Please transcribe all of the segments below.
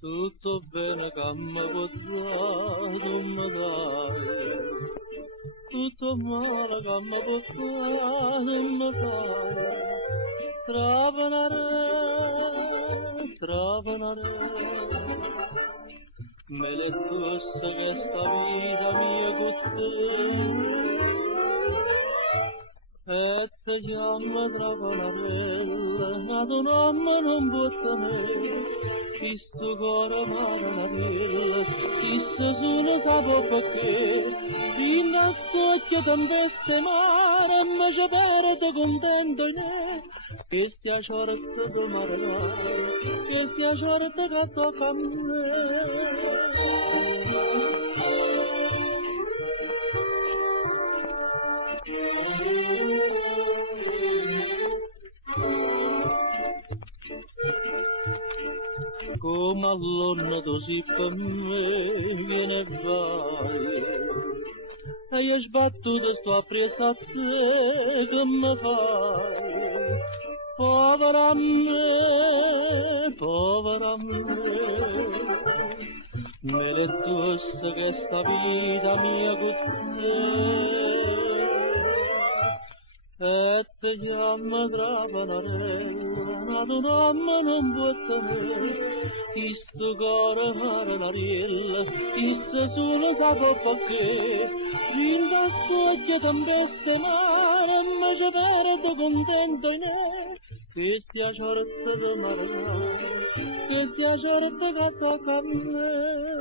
Tutto bene che mi potrà, tu mi dai. Tutto male che mi potrà, tu mi dai. Travanare. Me le fosse che sta vita mia con te. E te chiama travanarella, ad un uomo non può tenere. Chi sto cuore maranariella, chi se sono sapo perché, in la scocchia tempeste mare, ma ci perde contento in me, che stia sorte del maranare, che stia sorte che tocca a me. Come all'onna così per me viene e vai, e io sbattuto sto appresso a te che mi fai, povera me, me le tosse che sta vita mia con te, e te chiama travanarella, ad un uomo non può tenere. Chi sto cuore maranariella, chi se solo sapo perché, in la scocchia tempeste mare, ma ci perde contento in me, che stia sorte di maranare, che stia sorte che tocca a me.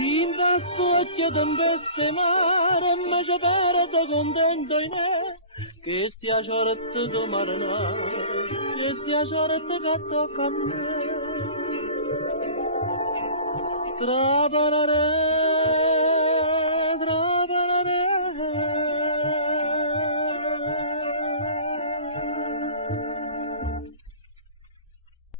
In la scocchia tempeste mare, ma ci perde contento in me, che stia sorte di maranare, che stia sorte che tocca a me. Travanare.